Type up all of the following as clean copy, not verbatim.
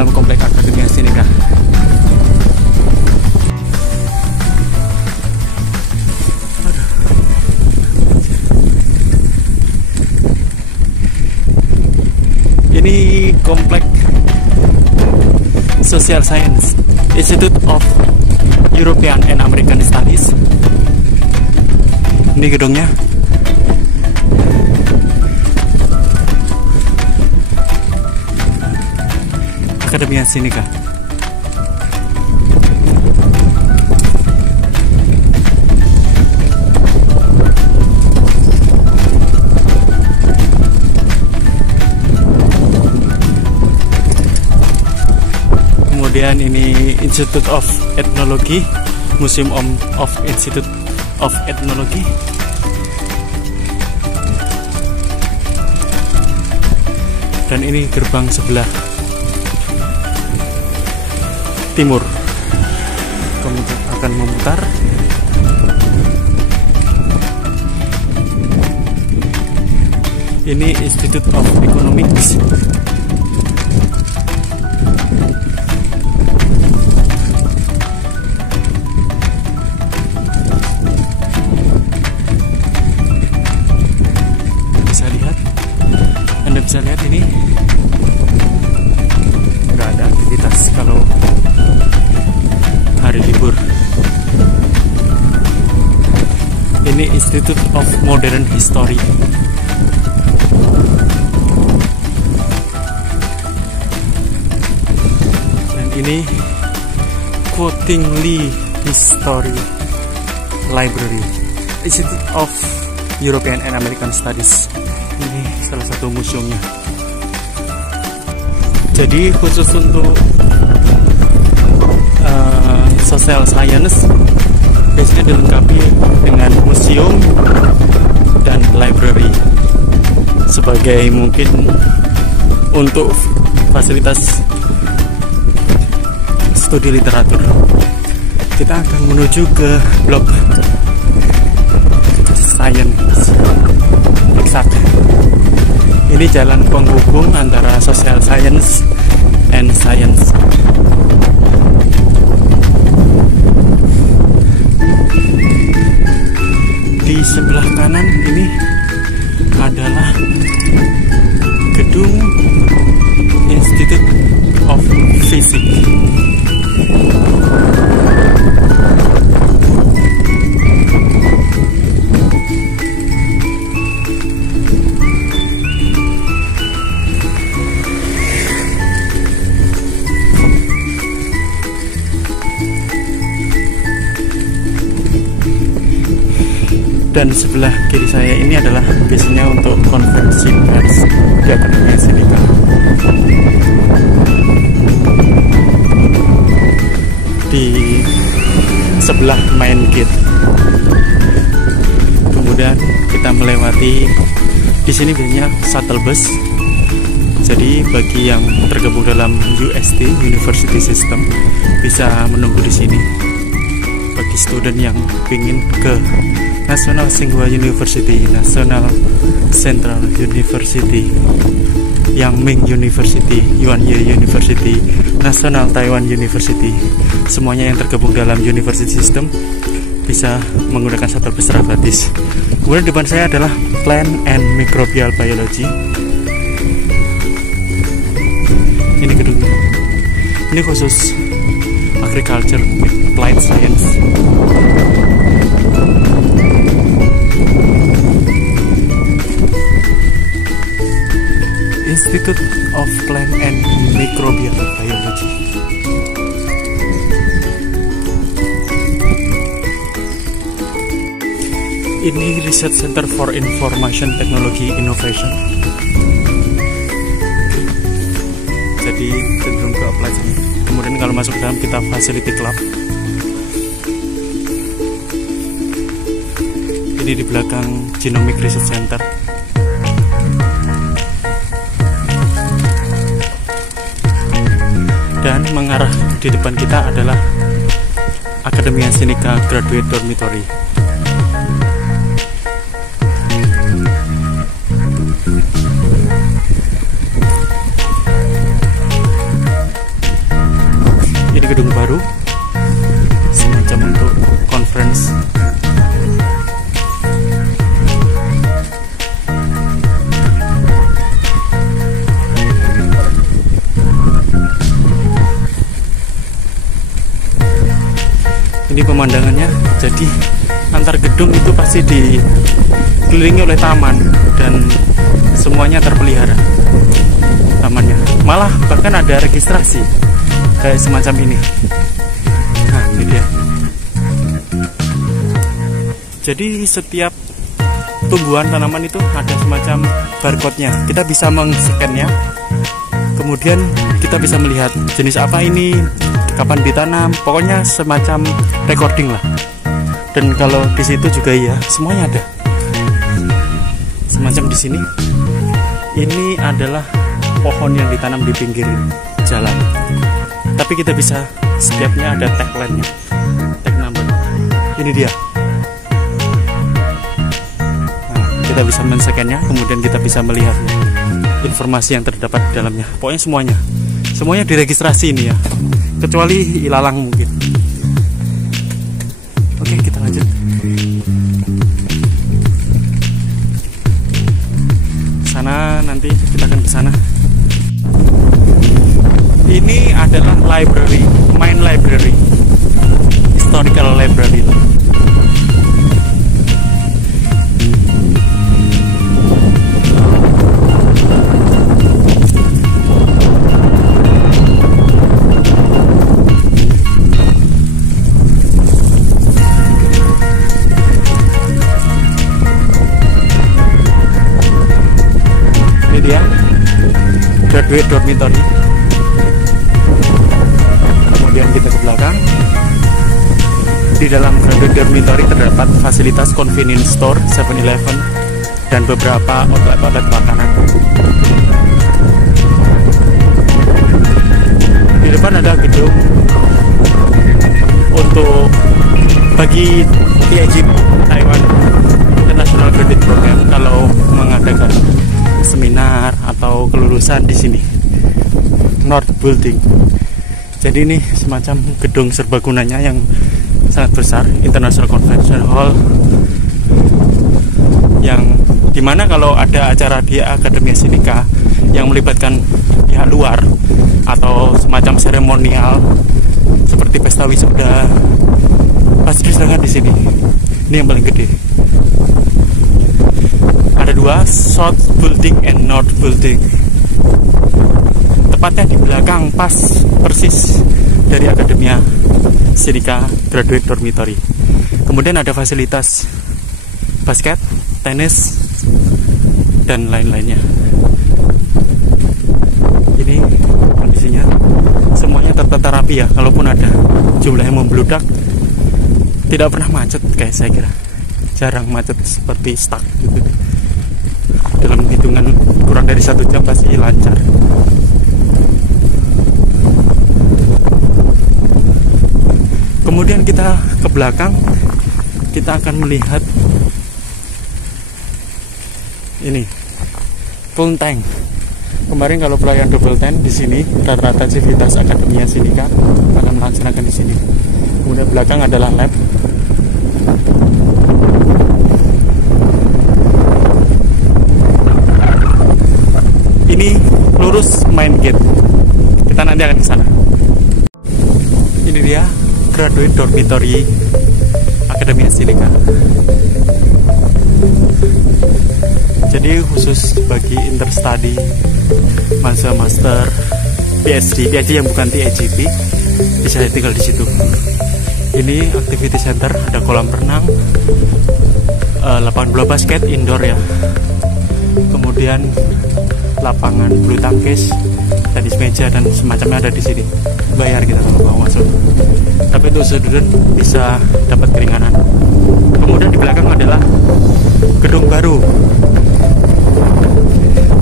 dalam komplek Akademia Sinika. Ini komplek Social Science Institute of European and American Studies. Ini gedungnya. Akademia Sinika. Kemudian ini Institute of Ethnology, Museum of Institute of Ethnology. Dan ini gerbang sebelah timur. Kemudian akan memutar. Ini Institute of Economics. Anda bisa lihat ini nggak ada aktivitas kalau hari libur. Ini Institute of Modern History. Dan ini Quotingly History Library, Institute of European and American Studies. Ini salah satu museumnya. Jadi khusus untuk social science biasanya dilengkapi dengan museum dan library sebagai mungkin untuk fasilitas studi literatur. Kita akan menuju ke blok science exact. Ini jalan penghubung antara social science and science. Di sebelah kanan ini adalah gedung Institute of Physics. Dan sebelah kiri saya ini adalah biasanya untuk konferensi pers di Akademia Sinika. Di sebelah main gate. Kemudian kita melewati di sini biasanya shuttle bus. Jadi bagi yang tergabung dalam UST University System bisa menunggu di sini. Bagi student yang ingin ke National Tsinghua University, National Central University, Yangming University, Yuanye University, National Taiwan University, semuanya yang tergabung dalam University System bisa menggunakan shuttle bus secara gratis. Kemudian di depan saya adalah Plant and Microbial Biology. Ini gedungnya. Ini khusus Agriculture Applied Science. Institute of Plant and Microbial Biology. Ini Research Center for Information Technology Innovation. Jadi cenderung ke applied. Kemudian kalau masuk ke dalam kita Facility Club. Ini di belakang Genomic Research Center. Dan mengarah di depan kita adalah Akademia Sinika Graduate Dormitory. gedung baru, semacam untuk conference. Ini pemandangannya, jadi antar gedung itu pasti dikelilingi oleh taman dan semuanya terpelihara tamannya. Malah bahkan ada registrasi kayak semacam ini. Nah, ini dia. Jadi setiap tumbuhan tanaman itu ada semacam barcode-nya. Kita bisa meng-scan-nya. Kemudian kita bisa melihat jenis apa ini, kapan ditanam, pokoknya semacam recording lah. Dan kalau di situ juga ya, semuanya ada. Semacam di sini. Ini adalah pohon yang ditanam di pinggir jalan. Tapi kita bisa, setiapnya ada tagline-nya, tag number. Ini dia. Nah, kita bisa men-scan-nya, kemudian kita bisa melihat informasi yang terdapat di dalamnya. Pokoknya semuanya diregistrasi ini ya, kecuali ilalang mungkin. Oke, kita lanjut. Sana, nanti kita akan ke sana. Ini adalah library, main library, historical library. Graduate dormitory. Kemudian kita ke belakang. Di dalam graduate dormitory terdapat fasilitas convenience store, 7-Eleven, dan beberapa outlet makanan. Di depan ada gedung untuk bagi TIGP Taiwan International Graduate Program kalau mengadakan seminar atau kelulusan di sini. North Building. Jadi ini semacam gedung serbagunanya yang sangat besar, International Convention Hall, yang dimana kalau ada acara di Akademia Sinica yang melibatkan pihak luar atau semacam seremonial seperti pesta wisuda, pasti diselenggarakan di sini. Ini yang paling gede. Ada dua, South Building and North Building. Tepatnya di belakang, pas persis dari Akademia Sinica Graduate Dormitory. Kemudian ada fasilitas basket, tenis, dan lain-lainnya. Ini kondisinya, semuanya tertata rapi ya. Kalaupun ada jumlah yang membludak, tidak pernah macet kayak saya kira. Jarang macet seperti stuck gitu. Dalam hitungan kurang dari 1 jam pasti lancar. Kemudian kita ke belakang, kita akan melihat ini full tank. Kemarin kalau pelayan double tank di sini, rata-rata aktivitas Akademia Sinica akan melaksanakan di sini. Kemudian belakang adalah lab. Ini lurus main gate. Kita nanti akan ke sana. Ini dia Graduate Dormitory Akademia Sinica. Jadi khusus bagi interstudy, master, PhD yang bukan TIGP bisa tinggal di situ. Ini activity center, ada kolam renang, lapangan bola basket indoor ya. Kemudian lapangan bulu tangkis, tenis meja dan semacamnya ada di sini. Bayar kita kalau mau masuk. Tapi untuk student bisa dapat keringanan. Kemudian di belakang adalah gedung baru,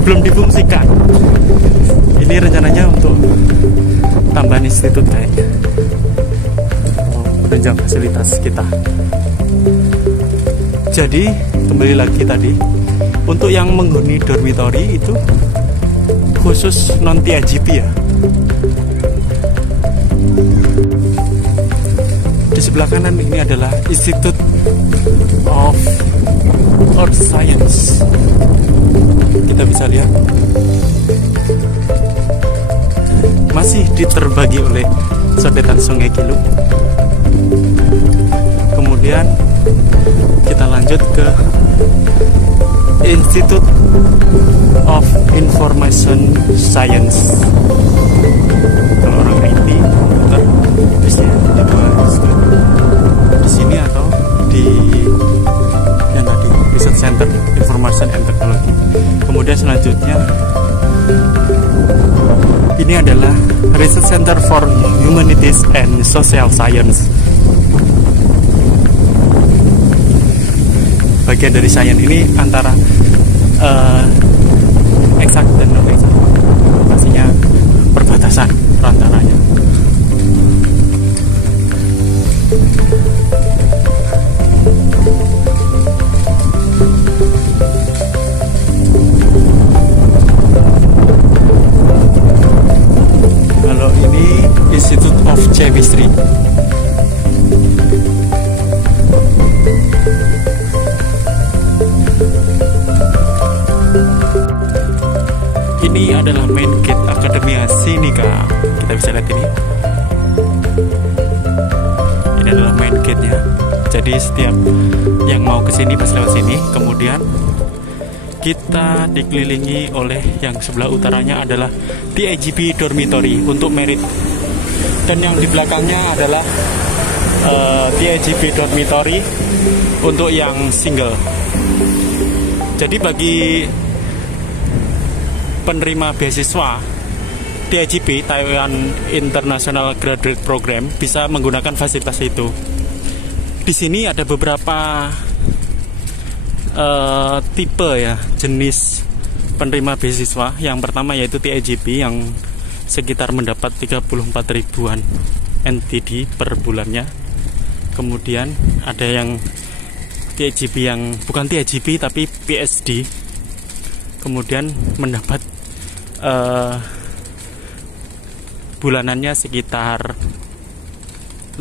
belum difungsikan. Ini rencananya untuk tambahan institut kayaknya, menunjang fasilitas kita. Jadi kembali lagi tadi, untuk yang menghuni dormitory itu khusus non TIGP ya. sebelah kanan ini adalah Institute of Earth Science. Kita bisa lihat masih diterbagi oleh sodetan Sungai Kilu. Kemudian kita lanjut ke Institute of Information Science. Kalau orang IT bisa di sini atau di yang tadi Research Center Information and Technology. Kemudian selanjutnya ini adalah Research Center for Humanities and Social Science. Bagian dari sains ini antara eksak dan non eksak, pastinya perbatasan perantaranya. Kalau ini Institute of Chemistry. Ini adalah main gate Akademia Sinica. Kita bisa lihat ini. Ini adalah main gate-nya. Jadi setiap yang mau ke sini pas lewat sini, kemudian kita dikelilingi oleh yang sebelah utaranya adalah TAGP Dormitory untuk merit. Dan yang di belakangnya adalah TAGP Dormitory untuk yang single. Jadi bagi penerima beasiswa TAGP Taiwan International Graduate Program bisa menggunakan fasilitas itu. Di sini ada beberapa tipe ya, jenis penerima beasiswa. Yang pertama yaitu TAGP yang sekitar mendapat 34 ribuan NTD per bulannya. Kemudian ada yang TAGP yang bukan TAGP tapi PSD, kemudian mendapat bulanannya sekitar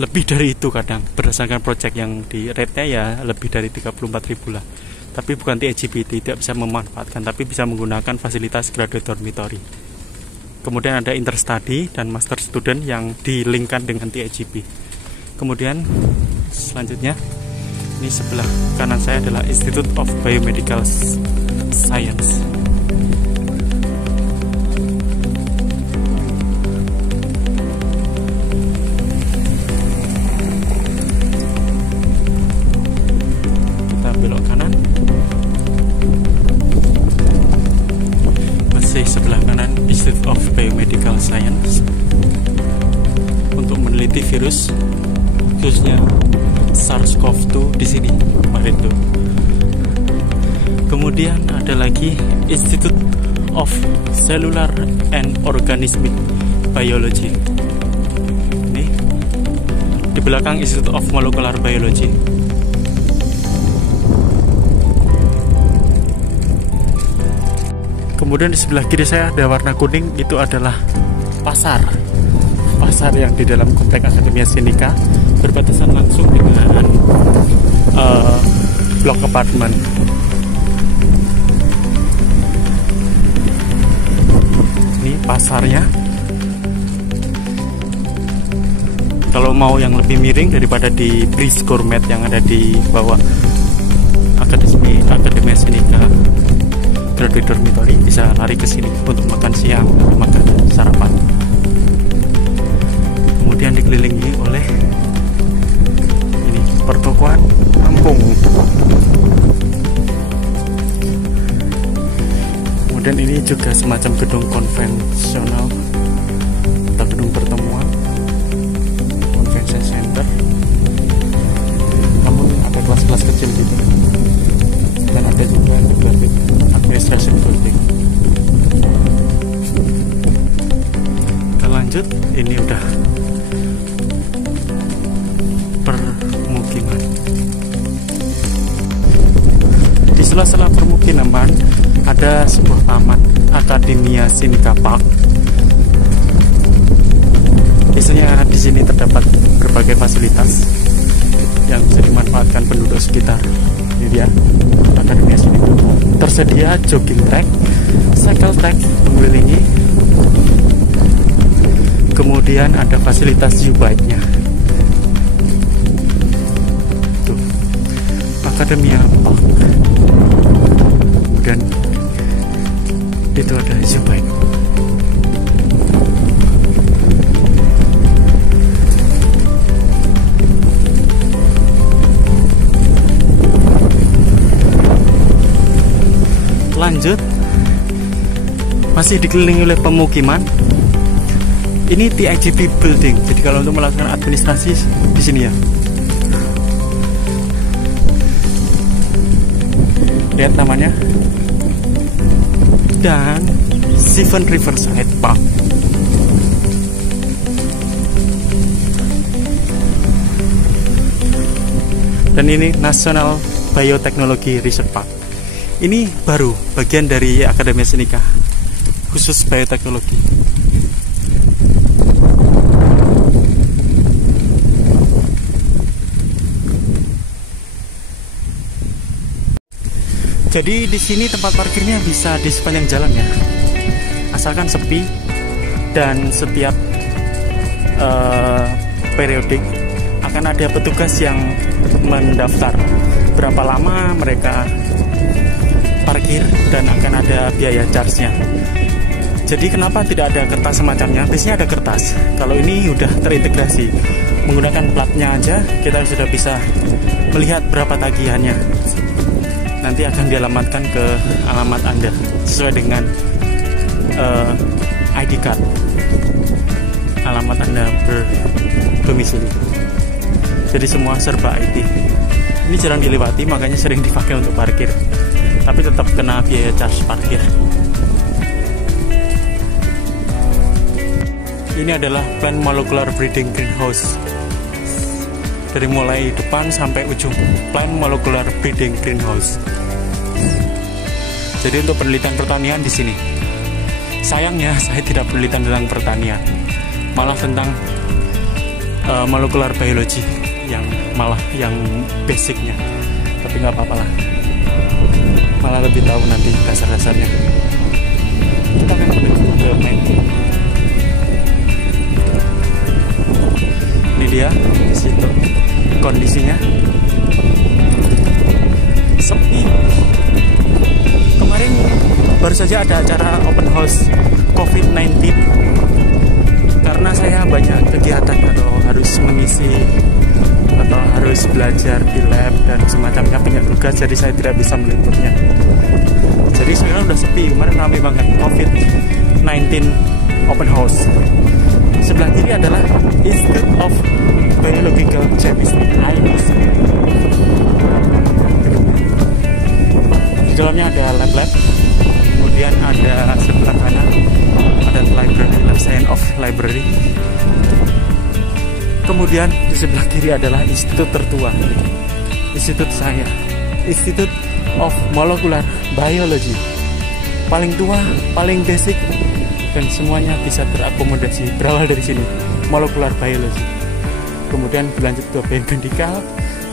lebih dari itu, kadang berdasarkan project yang di rate-nya ya lebih dari 34.000 lah. Tapi bukan TAGP, tidak bisa memanfaatkan, tapi bisa menggunakan fasilitas graduate dormitory. Kemudian ada interstudy dan master student yang dilingkan dengan TAGP. Kemudian selanjutnya ini sebelah kanan saya adalah Institute of Biomedical Science. Belok kanan, masih sebelah kanan Institute of Biomedical Science untuk meneliti virus, khususnya SARS-CoV-2 di sini kemarin tuh. Kemudian ada lagi Institute of Cellular and Organismic Biology. Ini di belakang Institute of Molecular Biology. Kemudian di sebelah kiri saya ada warna kuning, itu adalah pasar yang di dalam komplek Akademia Sinica, berbatasan langsung dengan blok apartemen. Ini pasarnya. Kalau mau yang lebih miring daripada di Bridge Gourmet yang ada di bawah Akademia Sinica Graduate Dormitory, bisa lari ke sini untuk makan siang, makan sarapan. Kemudian dikelilingi oleh ini pertokoan kampung. Kemudian ini juga semacam gedung konvensional atau gedung pertemuan, convention center. Namun ada kelas-kelas kecil gitu. Dan ada juga administration building. Kita lanjut, ini udah permukiman. Di sela-sela permukiman ada sebuah taman, Akademia Sinica Park. Biasanya di sini terdapat berbagai fasilitas sekitar. Ini dia Akademia Seni Tubuh. Tersedia jogging track, cycle track mengelilingi. Kemudian ada fasilitas U-bike-nya. Tuh, Akademia Park. Kemudian itu ada U-bike. Lanjut, masih dikelilingi oleh pemukiman. Ini TIGP Building. Jadi kalau untuk melakukan administrasi di sini ya. Lihat namanya. Dan Seven Riverside Park. Dan ini National Biotechnology Research Park. Ini baru bagian dari Akademia Sinika, khusus bioteknologi. Jadi di sini tempat parkirnya bisa di sepanjang jalan ya, asalkan sepi dan setiap periodik akan ada petugas yang mendaftar berapa lama mereka parkir dan akan ada biaya charge-nya. Jadi kenapa tidak ada kertas semacamnya? Biasanya ada kertas. Kalau ini udah terintegrasi, menggunakan platnya aja kita sudah bisa melihat berapa tagihannya. Nanti akan dialamatkan ke alamat Anda sesuai dengan ID card alamat Anda berdomisili. Jadi semua serba ID. Ini jarang dilewati, makanya sering dipakai untuk parkir, tapi tetap kena biaya charge parkir. Ini adalah Plant Molecular Breeding Greenhouse. Dari mulai depan sampai ujung, Plant Molecular Breeding Greenhouse. Jadi untuk penelitian pertanian di sini. Sayangnya saya tidak penelitian tentang pertanian, malah tentang molecular biology yang basicnya. Tapi nggak apa-apa lah. Malah lebih tahu nanti dasar-dasarnya. Kita akan menuju ke main. Ini dia di situ kondisinya sepi. Kemarin baru saja ada acara open house COVID-19 karena saya banyak kegiatan atau harus mengisi atau harus belajar di lab dan semacamnya, banyak tugas, jadi saya tidak bisa meliputnya. Jadi sekarang udah sepi. Kemarin ramai banget COVID-19 open house. Sebelah kiri adalah Institute of Biological Chemistry, IBC. Di dalamnya ada lab-lab. Kemudian ada sebelah kanan ada library, lab science of library. Kemudian di sebelah kiri adalah institut tertua, institut saya, Institute of Molecular Biology. Paling tua, paling basic, dan semuanya bisa terakomodasi berawal dari sini, Molecular Biology. Kemudian berlanjut ke biomedical,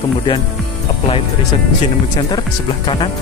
kemudian Applied Research Genomic Center sebelah kanan,